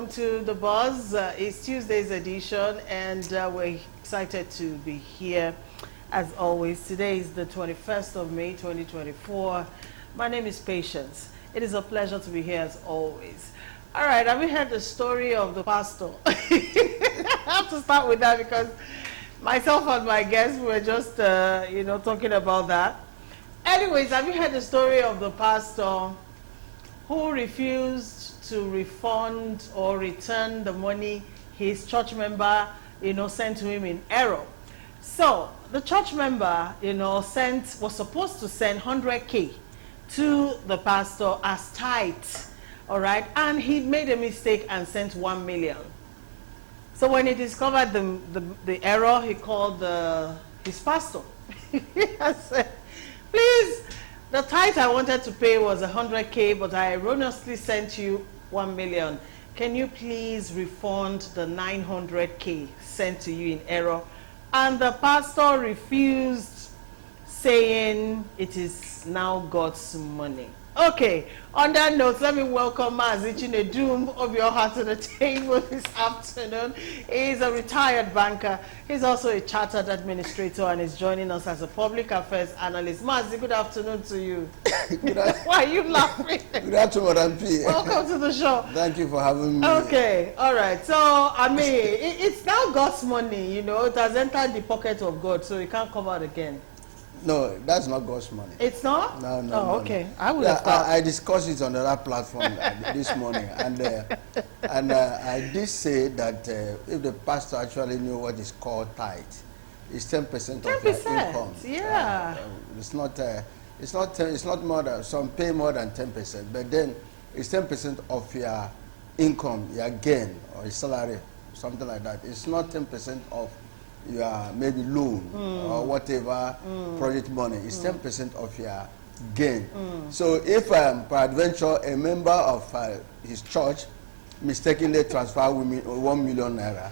welcome to The Buzz. It's Tuesday's edition, and we're excited to be here as always. Today is the 21st of May, 2024. My name is Patience. It is a pleasure to be here as always. All right, have you heard the story of the pastor? I have to start with that because myself and my guests were just, talking about that. Anyways, have you heard the story of the pastor who refused to refund or return the money his church member, sent to him in error? So the church member, was supposed to send 100K to the pastor as tithe, all right? And he made a mistake and sent 1 million. So when he discovered the error, he called his pastor. I said, please, the tithe I wanted to pay was 100K, but I erroneously sent you 1 million. Can you please refund the 900K sent to you in error? And the pastor refused, saying it is now God's money. Okay, on that note, let me welcome Mazi Chinedum of your heart to the table this afternoon. He's a retired banker. He's also a chartered administrator and is joining us as a public affairs analyst. Mazi, good afternoon to you. Why are you laughing? Good afternoon, Madam P. Welcome to the show. Thank you for having me. Okay, all right. So, it's now God's money, it has entered the pocket of God, so it can't come out again. No, that's not God's money. It's not? No. Oh, okay. No. I would have thought. I discussed it on that platform this morning, and I did say that if the pastor actually knew what is called tithe, it's 10% of your income. Yeah. It's not more than, some pay more than 10%, but then it's 10% of your income, your gain or your salary, something like that. It's not 10% of your maybe loan or whatever project money. It's 10% of your gain. So if peradventure a member of his church mistakenly transfer 1 million naira,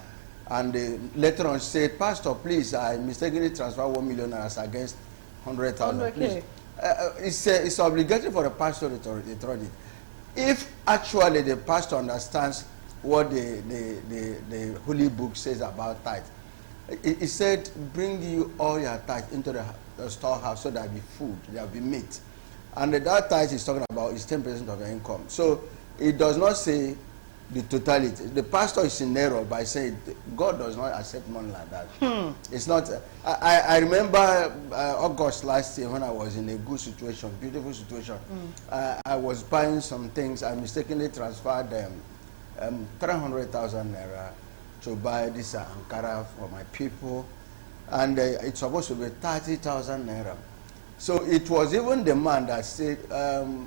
and later on said, Pastor, please, I mistakenly transfer 1 million naira against 100,000. Please, it's obligatory for the pastor to return it. If actually the pastor understands what the Holy Book says about tithe, it said, bring you all your tithe into the storehouse so there will be food, there will be meat. And that tithe is talking about is 10% of your income. So it does not say the totality. The pastor is in error by saying God does not accept money like that. It's not. I remember August last year when I was in a good situation, beautiful situation. I was buying some things. I mistakenly transferred 300,000 naira to buy this Ankara for my people, and it's supposed to be 30,000 naira. So it was even the man that said,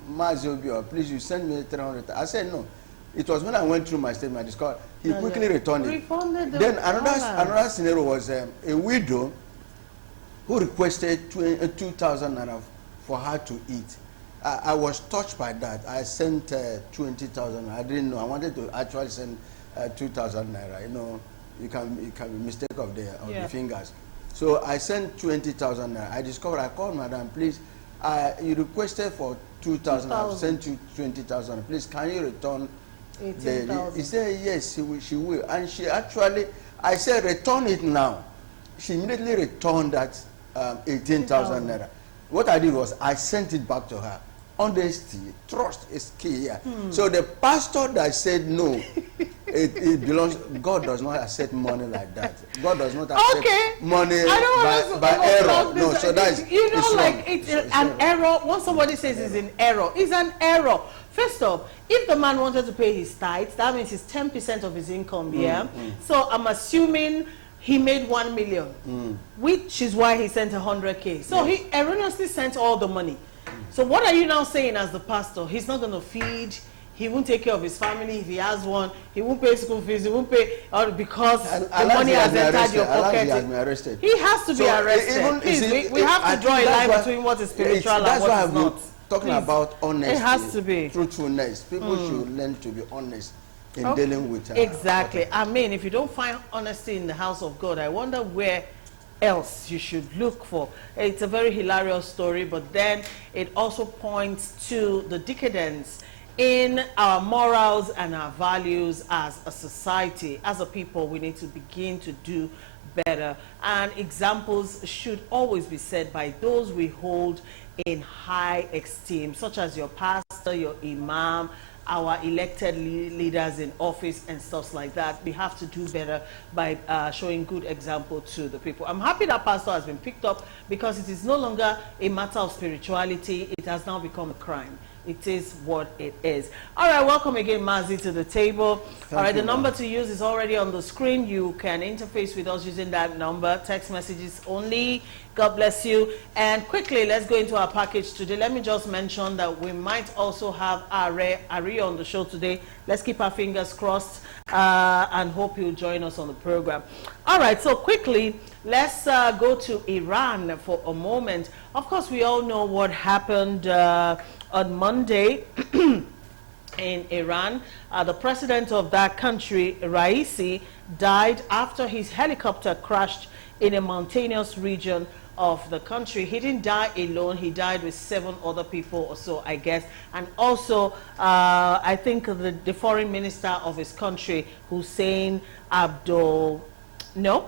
Mazobio, please you send me 300. I said no. It was when I went through my statement, I discovered he quickly returned it. Then another scenario was a widow who requested 2,000 naira for her to eat. I was touched by that. I sent 20,000. I didn't know. I wanted to actually send 2,000 naira. You can be mistake of the fingers. So I sent 20,000 naira. I discovered. I called Madam, please. You requested for 2,000. I've sent you 20,000. Please, can you return 18,000? He said yes, she will. And she actually, I said return it now. She immediately returned that 18,000 naira. What I did was I sent it back to her. Honesty, trust is key here. So the pastor that said no, it belongs. God does not accept money like that. God does not accept money by error. No, so that's it's an error. When somebody says it's an error, it's an error. First off, if the man wanted to pay his tithes, that means it's 10% of his income. So I'm assuming he made 1 million, which is why he sent 100K. So he erroneously sent all the money. So what are you now saying as the pastor? He's not going to feed, he won't take care of his family if he has one, he won't pay school fees, he won't pay, because the money has entered your pocket. He has to be arrested. Please, we have to draw a line between what is spiritual and what is not. Talking about honesty. It has to be. Truthfulness. People should learn to be honest in dealing with exactly. I mean, if you don't find honesty in the house of God, I wonder where else you should look for. It's a very hilarious story, but then it also points to the decadence in our morals and our values as a society, as a people, we need to begin to do better. And examples should always be set by those we hold in high esteem, such as your pastor, your imam, our elected leaders in office and stuff like that. We have to do better by showing good example to the people. I'm happy that pastor has been picked up because it is no longer a matter of spirituality. It has now become a crime. It is what it is. All right, welcome again, Mazi, to the table. All right, the number to use is already on the screen. You can interface with us using that number. Text messages only. God bless you. And quickly, let's go into our package today. Let me just mention that we might also have Ari on the show today. Let's keep our fingers crossed and hope you'll join us on the program. All right, so quickly, let's go to Iran for a moment. Of course, we all know what happened on Monday in Iran. The president of that country, Raisi, died after his helicopter crashed in a mountainous region of the country. He didn't die alone. He died with 7 other people or so, I guess. And also, I think the foreign minister of his country, Hussein Abdul... No?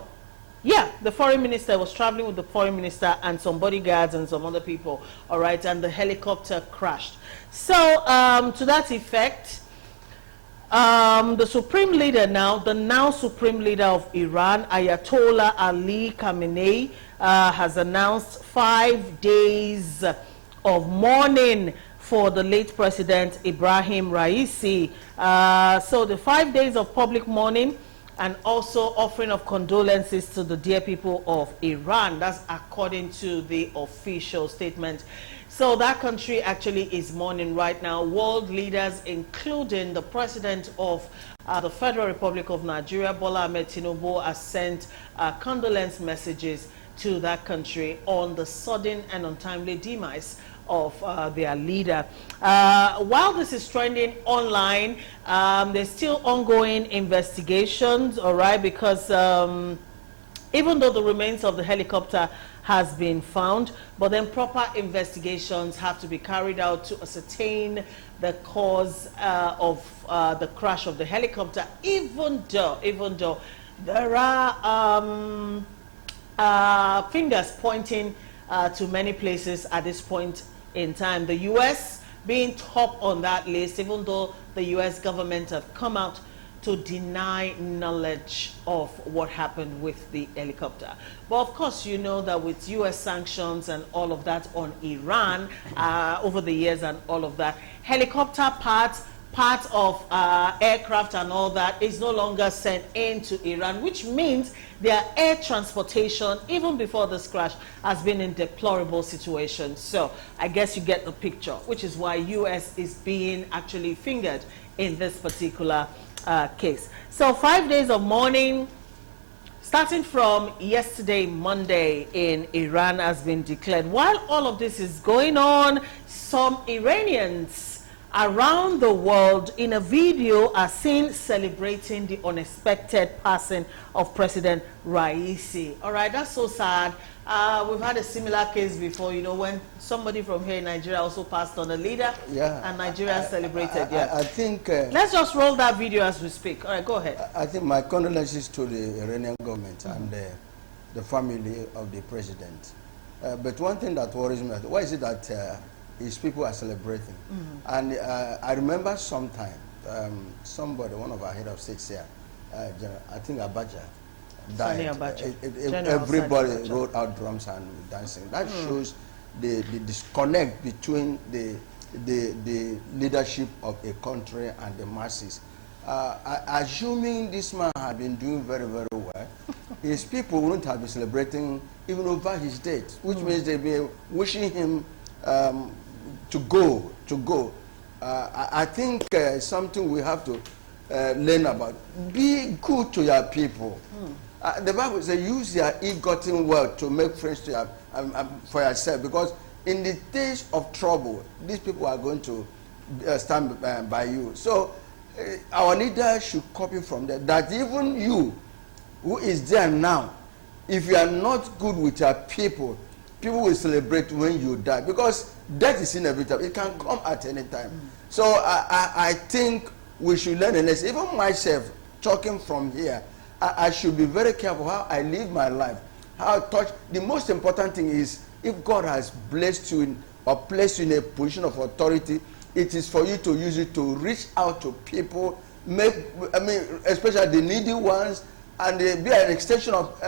Yeah, the foreign minister was traveling with the foreign minister and some bodyguards and some other people, all right, and the helicopter crashed. So, to that effect, the supreme leader now, the now supreme leader of Iran, Ayatollah Ali Khamenei, has announced 5 days of mourning for the late president Ibrahim Raisi. So the 5 days of public mourning and also offering of condolences to the dear people of Iran. That's according to the official statement. So that country actually is mourning right now. World leaders, including the president of the Federal Republic of Nigeria, Bola Ahmed Tinubu, has sent condolence messages to that country on the sudden and untimely demise of their leader. While this is trending online, there's still ongoing investigations, all right, because even though the remains of the helicopter has been found, but then proper investigations have to be carried out to ascertain the cause of the crash of the helicopter, even though there are fingers pointing to many places at this point in time. The U.S. being top on that list, even though the U.S. government have come out to deny knowledge of what happened with the helicopter. But of course, you know that with U.S. sanctions and all of that on Iran over the years and all of that, helicopter parts of aircraft and all that is no longer sent into Iran, which means their air transportation, even before this crash, has been in deplorable situations. So I guess you get the picture, which is why U.S. is being actually fingered in this particular case. So 5 days of mourning, starting from yesterday, Monday, in Iran has been declared. While all of this is going on, some Iranians around the world in a video are seen celebrating the unexpected passing of President Raisi. All right, that's so sad. We've had a similar case before, you know, when somebody from here in Nigeria also passed on a leader, and Nigeria celebrated. I think... let's just roll that video as we speak. All right, go ahead. I think my condolences to the Iranian government and the family of the president. But one thing that worries me, why is it that his people are celebrating? And I remember sometime, somebody, one of our head of states here, I think Abacha, died. Everybody wrote out drums and dancing. That shows the disconnect between the leadership of a country and the masses. Assuming this man had been doing very, very well, his people wouldn't have been celebrating even over his death, which means they'd be wishing him to go. I think something we have to learn about. Be good to your people. The Bible says, use your ill-gotten wealth to make friends to your, for yourself, because in the days of trouble, these people are going to stand by you. So our leaders should copy from that, that even you, who is there now, if you are not good with your people, people will celebrate when you die, because death is inevitable. It can come at any time. So I think we should learn a lesson. Even myself, talking from here, I should be very careful how I live my life. How I touch. The most important thing is, if God has blessed you in, or placed you in a position of authority, it is for you to use it to reach out to people, especially the needy ones, and be an extension of,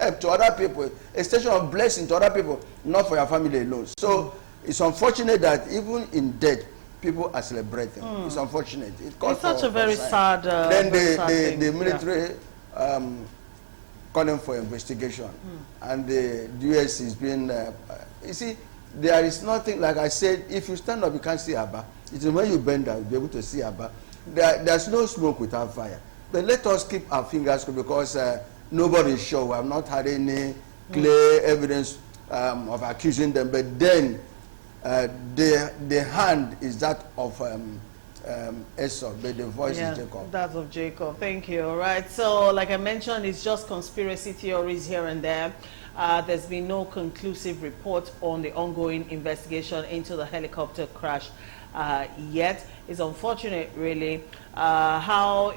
help to other people, extension of blessing to other people, not for your family alone. So it's unfortunate that even in death, people are celebrating. It's unfortunate. It's such a very sad. Then the military calling for investigation, and the US is being. You see, there is nothing, like I said. If you stand up, you can't see Abba. It is when you bend down, you'll be able to see Abba. There's no smoke without fire. But let us keep our fingers crossed, because nobody is sure. We have not had any clear evidence of accusing them. But then the hand is that of Esau, but the voice is Jacob. That's of Jacob. Thank you. All right. So, like I mentioned, it's just conspiracy theories here and there. There's been no conclusive report on the ongoing investigation into the helicopter crash yet. It's unfortunate, really, how,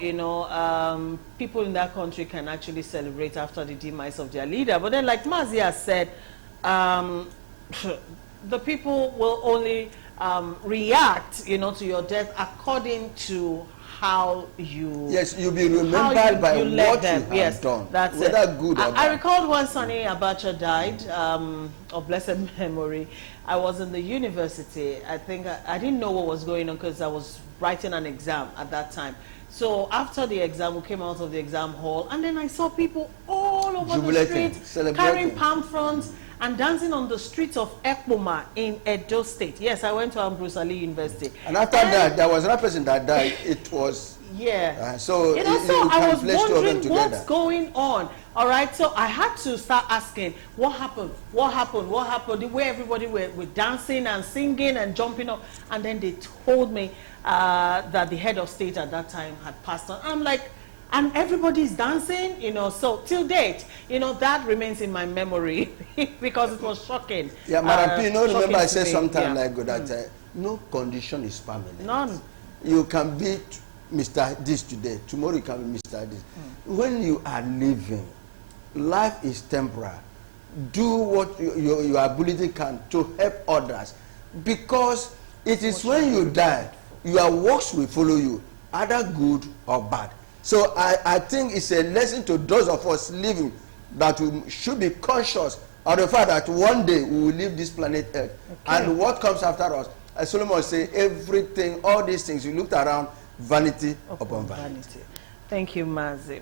people in that country can actually celebrate after the demise of their leader. But then, like Mazi has said, the people will only react, to your death according to how you... Yes, you'll be remembered by what you have done. That's whether it. good or bad. I recalled when Sonny Abacha died, of blessed memory. I was in the university. I think I didn't know what was going on because I was writing an exam at that time. So after the exam, we came out of the exam hall, and then I saw people all over the street carrying palm fronds and dancing on the streets of Ekpoma in Edo State. Yes, I went to Ambrose Ali University. And after that, there was another person that died. It was... Yeah. So I was wondering what's going on. All right, so I had to start asking, what happened? What happened? What happened? The way everybody were dancing and singing and jumping up. And then they told me that the head of state at that time had passed on. I'm like, and everybody's dancing, so till date, that remains in my memory because it was shocking. Yeah, Madam P, remember I said sometime like that, no condition is permanent. None. You can be Mr. This today, tomorrow you can be Mr. This. When you are living, life is temporary. Do what your ability can to help others, because it is when you die, your works will follow you, either good or bad. So I think it's a lesson to those of us living, that we should be conscious of the fact that one day we will leave this planet Earth. Okay. And what comes after us, as Solomon say, everything, all these things, you looked around, vanity upon vanity. Thank you, Mazi.